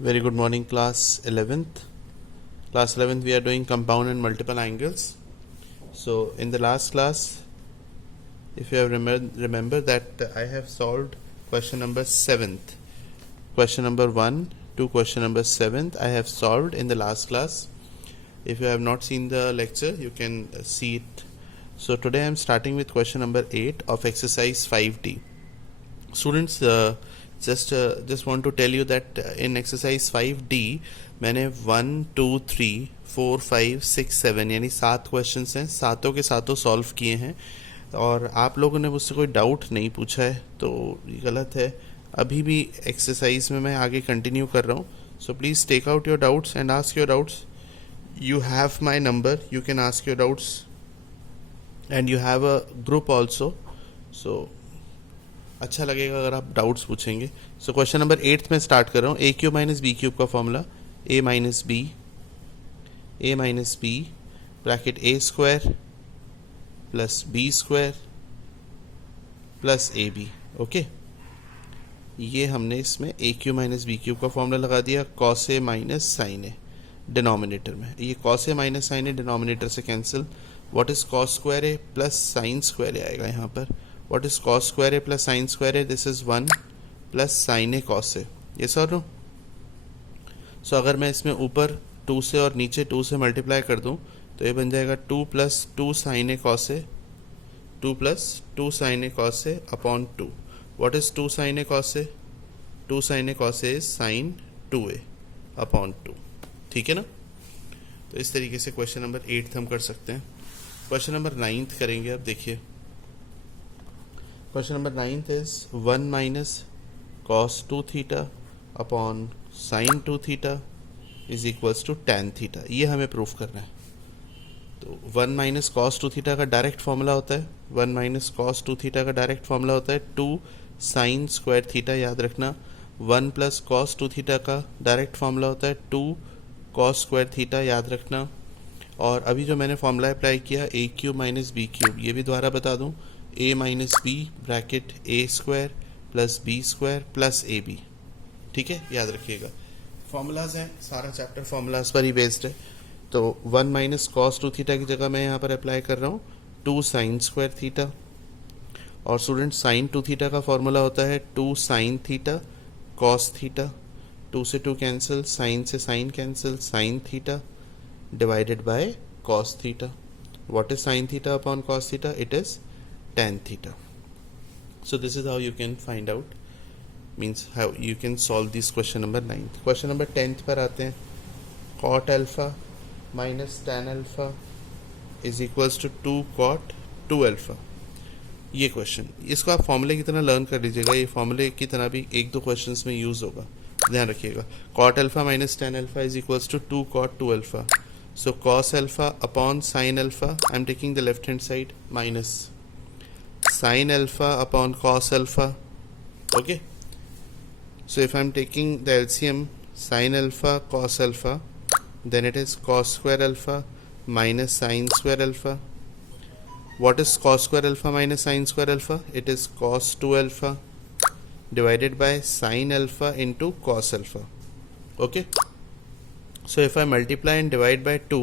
Very good morning, class 11th. Class 11th, we are doing compound and multiple angles. So in the last class, if you have remember that I have solved question number 7th. Question number 1 to question number 7th I have solved in the last class. If you have not seen the lecture, you can see it. So today I am starting with question number 8 of exercise 5D. Students, just want to tell you that in exercise 5D मैंने 1 2 3 4 5 6 7 यानी 7 questions हैं, सातों के सातों solve किए हैं और आप लोगों ने मुझसे कोई डाउट नहीं पूछा है, तो ये गलत है. अभी भी एक्सरसाइज में मैं आगे कंटिन्यू कर रहा हूँ. So please take out your doubts and ask your doubts. You have my number, you can ask your doubts, and you have a group also, so अच्छा लगेगा अगर आप डाउट्स पूछेंगे. सो क्वेश्चन नंबर 8 में start कर रहा हूँ. A cube minus B cube का formula A minus B bracket A square plus B square plus A B. Okay, ये हमने इसमें A cube minus B cube का फॉर्मूला लगा दिया. Cos A minus sine A denominator में, ये cos A minus sine A denominator से cancel. What is cos square A plus sine square A आएगा यहाँ पर. What is cos square A plus sine square A, this is 1 plus sign A cos A. Yes और no. सो अगर मैं इसमें ऊपर 2 से और नीचे 2 से मल्टीप्लाई कर दूँ तो ये बन जाएगा 2 plus 2 sine A cos A, 2 plus 2 sine A cos A upon 2. What is 2 sine A cos A, 2 sine A cos A is sine 2a upon 2. ठीक है ना. तो इस तरीके से क्वेश्चन नंबर 8 हम कर सकते हैं. क्वेश्चन नंबर 9 करेंगे. अब देखिए, question number 9 is 1 minus cos 2 theta upon sine 2 theta is equals to tan theta. ये हमें प्रूफ करना है. तो 1 माइनस कॉस 2 थीटा का डायरेक्ट फॉर्मूला होता है, 1 माइनस कॉस 2 थीटा का डायरेक्ट फॉर्मूला होता है 2 साइन स्क्वायर थीटा. याद रखना. 1 प्लस कॉस 2 थीटा का डायरेक्ट फॉर्मूला होता है 2 कॉस स्क्वायर थीटा. याद रखना. और अभी जो मैंने फॉर्मूला अप्लाई किया A cube minus B cube, ये भी दोबारा बता दूं. A minus B bracket A square plus B square plus A B. ठीक है, याद रखिएगा. फॉर्मूलाज हैं, सारा चैप्टर फॉर्मूलाज पर ही बेस्ड है. तो 1 माइनस कॉस 2 थीटा की जगह मैं यहाँ पर अप्लाई कर रहा हूँ 2 साइन स्क्वायर थीटा. और स्टूडेंट साइन 2 थीटा का फॉर्मूला होता है 2 साइन थीटा कॉस थीटा. 2 से 2 कैंसिल, साइन से sine cancel, sine theta divided by cos theta. What is sine theta upon cos theta, it is tan theta. So this is how you can find out, means how you can solve this question number 9. Question number 10 पर आते हैं. cot alpha minus tan alpha is equals to 2 cot 2 alpha. ये question, इसको आप फॉर्मूले की तरह learn कर लीजिएगा. ये फॉर्मूले की तरह भी 1-2 क्वेश्चंस में यूज होगा, ध्यान रखिएगा. cot alpha minus tan alpha is equals to 2 cot 2 alpha. So cos alpha upon sin alpha, I am taking the left hand side, minus sin alpha upon cos alpha. Okay, so if I am taking the LCM sin alpha cos alpha, then it is cos square alpha minus sin square alpha. What is cos square alpha minus sin square alpha? It is cos 2 alpha divided by sin alpha into cos alpha. Okay, so if I multiply and divide by 2,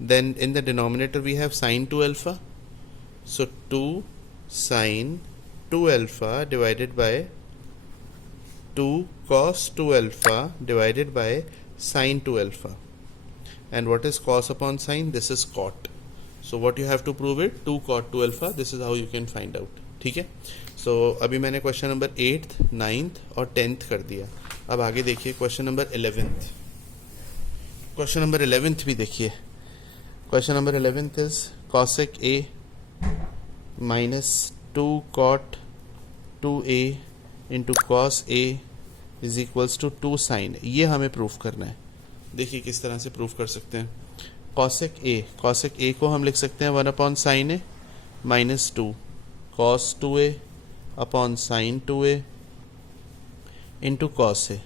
then in the denominator we have sin 2 alpha. So 2 sin 2 alpha divided by 2 cos 2 alpha divided by sin 2 alpha. And what is cos upon sin? This is cot. So what you have to prove it, 2 cot 2 alpha. This is how you can find out. ठीक है. So अभी मैंने question number 8th 9th और 10th कर दिया. अब आगे देखिए question number 11th. Question number 11th भी देखिए. Question number 11th is cosec a minus 2 cot 2a into cos a is equals to 2 sine. ये हमें प्रूफ करना है. देखिए किस तरह से प्रूफ कर सकते हैं. कॉसेक a को हम लिख सकते हैं 1 upon sine A minus 2 cos 2a upon sine 2a into cos A.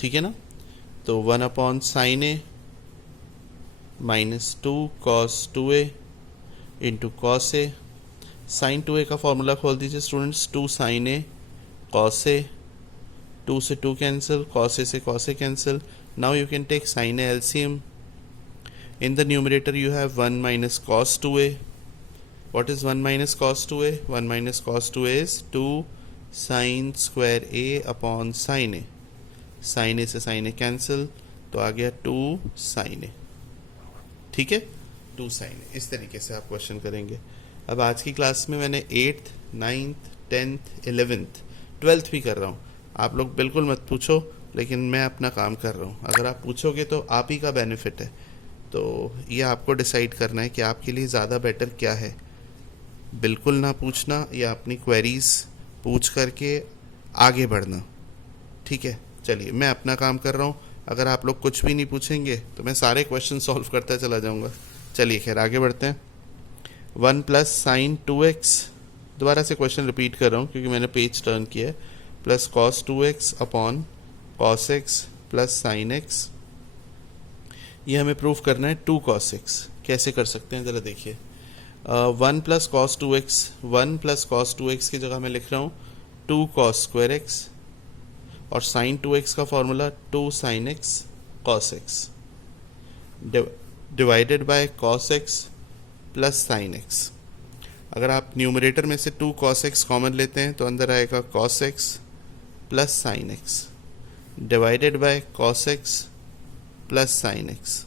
ठीक है ना. तो 1 upon sine A minus 2 cos 2a into cos A. Sine 2a का फॉर्मूला खोल दीजिए students, 2 sine A cos A 2 से 2 कैंसिल, cos a से cos a cancel. Now you can take sin a LCM. In the numerator you have 1 minus cos 2a. What is 1 minus cos 2a? 1 minus cos 2a is 2 sin square a upon sin a. Sin a से sin a cancel, तो आ गया 2 sin a. ठीक है, 2 sin a. इस तरीके से आप question करेंगे. अब आज की क्लास में मैंने 8th, 9th, 10th, 11th, 12th भी कर रहा हूँ. आप लोग बिल्कुल मत पूछो, लेकिन मैं अपना काम कर रहा हूँ. अगर आप पूछोगे तो आप ही का बेनिफिट है. तो ये आपको डिसाइड करना है कि आपके लिए ज़्यादा बेटर क्या है. बिल्कुल ना पूछना या अपनी क्वेरीज पूछ करके आगे बढ़ना. ठीक है, चलिए मैं अपना काम कर रहा हूँ. अगर आप लोग कुछ भी नहीं पूछेंगे तो मैं सारे क्वेश्चन सॉल्व करता चला जाऊँगा. चलिए खैर आगे बढ़ते हैं. 1 प्लस साइन 2x, दोबारा से क्वेश्चन रिपीट कर रहा हूँ क्योंकि मैंने पेज टर्न किया है. Plus cos 2x upon cos x plus sine x. ये हमें प्रूफ करना है 2 cos x. कैसे कर सकते हैं ज़रा देखिए. 1 plus cos 2x, 1 plus cos 2x की जगह मैं लिख रहा हूँ 2 cos स्क्वायर x, और साइन 2x का formula 2 sine x cos x divided by cos x plus sine x. अगर आप न्यूमरेटर में से 2 cos x कॉमन लेते हैं तो अंदर आएगा cos x plus sine x divided by cos x plus sine x.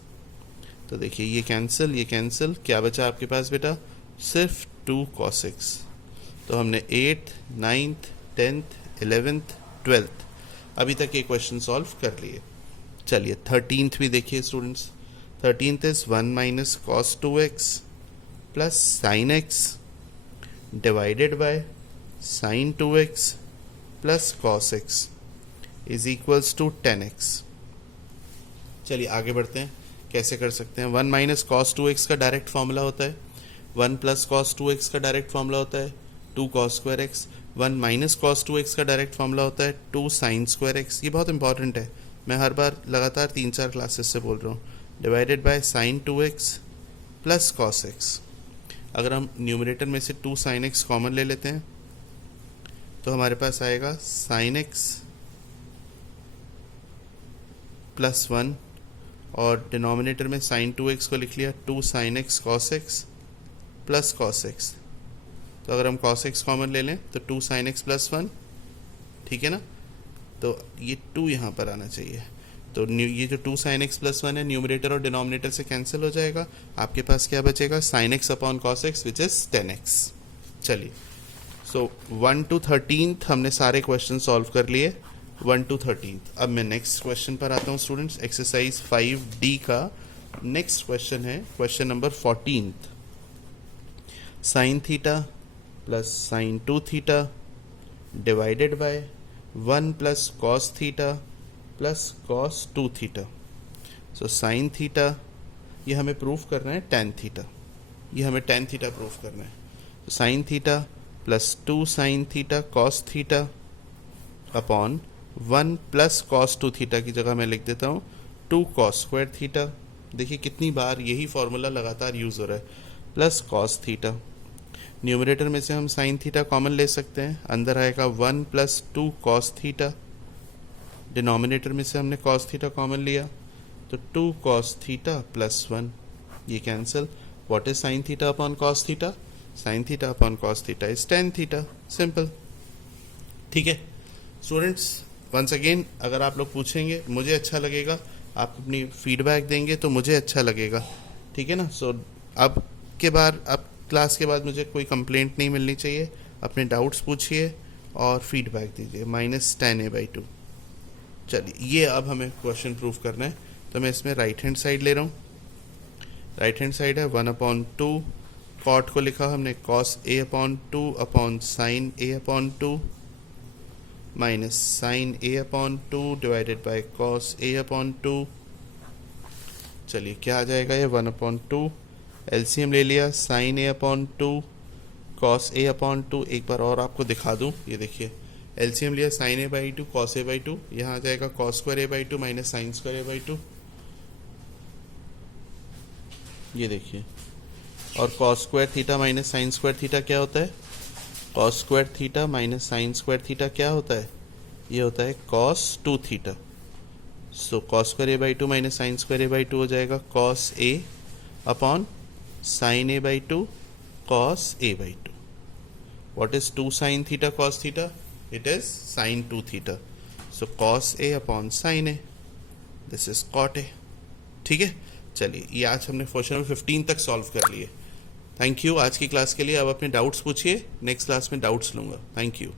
तो देखिए ये कैंसिल, क्या बचा आपके पास बेटा? सिर्फ 2 cos x. तो हमने 8th, 9th, 10th, 11th, 12th अभी तक ये क्वेश्चन सॉल्व कर लिए. चलिए 13th भी देखिए students. 13th is 1 minus cos 2x plus sine x divided by sine 2x plus cos x is equals to 10x. चलिए आगे बढ़ते हैं. कैसे कर सकते हैं? 1 माइनस cos 2x का डायरेक्ट फॉर्मूला होता है 1 प्लस cos 2x का डायरेक्ट फॉर्मूला होता है 2 cos square x. 1 minus cos 2x का डायरेक्ट फॉर्मूला होता है 2 साइन स्क्वायर x. ये बहुत इंपॉर्टेंट है, मैं हर बार लगातार 3-4 क्लासेस से बोल रहा हूँ. Divided by sine 2x plus cos x. अगर हम न्यूमरेटर में से 2 साइन x कॉमन ले लेते हैं तो हमारे पास आएगा साइन x प्लस 1, और डिनोमिनेटर में साइन 2x को लिख लिया 2 sine x cos x plus cos x. तो अगर हम cos x कॉमन ले लें तो 2 साइन x प्लस 1. ठीक है ना, तो ये 2 यहाँ पर आना चाहिए. तो ये जो 2 साइन x प्लस 1 है न्यूमरेटर और डिनोमिनेटर से कैंसिल हो जाएगा. आपके पास क्या बचेगा? Sine x upon cos x which is 10x. चलिए, सो 1 to 13th हमने सारे क्वेश्चन सॉल्व कर लिए. 1 to 13th. अब मैं नेक्स्ट क्वेश्चन पर आता हूँ स्टूडेंट्स. एक्सरसाइज 5D का नेक्स्ट क्वेश्चन है question number 14th. Sine theta plus sign 2 theta divided bye 1 plus cos theta plus cos 2 theta. So sine theta ये हमें प्रूफ करना है tan थीटा. ये हमें tan थीटा प्रूफ करना है. तो sine theta plus 2 sine theta cos theta upon 1 plus cos 2 theta की जगह मैं लिख देता हूँ 2 cos स्क्वायर थीटा. देखिए कितनी बार यही फॉर्मूला लगातार यूज़ हो रहा है. Plus cos theta. न्यूमरेटर में से हम साइन थीटा कॉमन ले सकते हैं, अंदर आएगा 1 प्लस 2 cos थीटा. डिनोमिनेटर में से हमने cos थीटा कॉमन लिया तो 2 cos थीटा प्लस 1. ये cancel. What is sine theta upon cos theta? Sign theta upon cos theta is tan theta. Simple. ठीक है स्टूडेंट्स, वंस अगेन अगर आप लोग पूछेंगे मुझे अच्छा लगेगा, आप अपनी फीडबैक देंगे तो मुझे अच्छा लगेगा. ठीक है ना. सो अब क्लास के बाद मुझे कोई कंप्लेंट नहीं मिलनी चाहिए. अपने डाउट्स पूछिए और फीडबैक दीजिए. -tan/2. चलिए ये अब हमें क्वेश्चन प्रूफ करना है, तो मैं इसमें राइट हैंड साइड ले रहा हूँ. राइट हैंड साइड है 1/2. कॉट को लिखा हमने cos a/2 upon sine a/2 minus sine a/2 divided by cos a/2. चलिए क्या आ जाएगा ये 1/2. एलसीएम ले लिया साइन a/2 cos a/2. एक बार और आपको दिखा दूँ, ये देखिए एलसीएम लिया साइन a/2 cos a/2. यहाँ आ जाएगा cos square a/2 minus sine square a/2. ये देखिए, और cos square theta minus sign square theta क्या होता है? cos square theta minus sign square theta क्या होता है? ये होता है cos 2 theta. So cos square A by two minus sign square A by two हो जाएगा cos a upon sine A by two cos a by two. What is 2 sin theta cos theta? It is sin 2 theta. So cos a upon sin a. This is cot a. ठीक है, चलिए ये आज हमने question number 15 तक solve कर लिए। Thank you आज की क्लास के लिए। अब अपने डाउट्स पूछिए, नेक्स्ट क्लास में डाउट्स लूँगा। Thank you.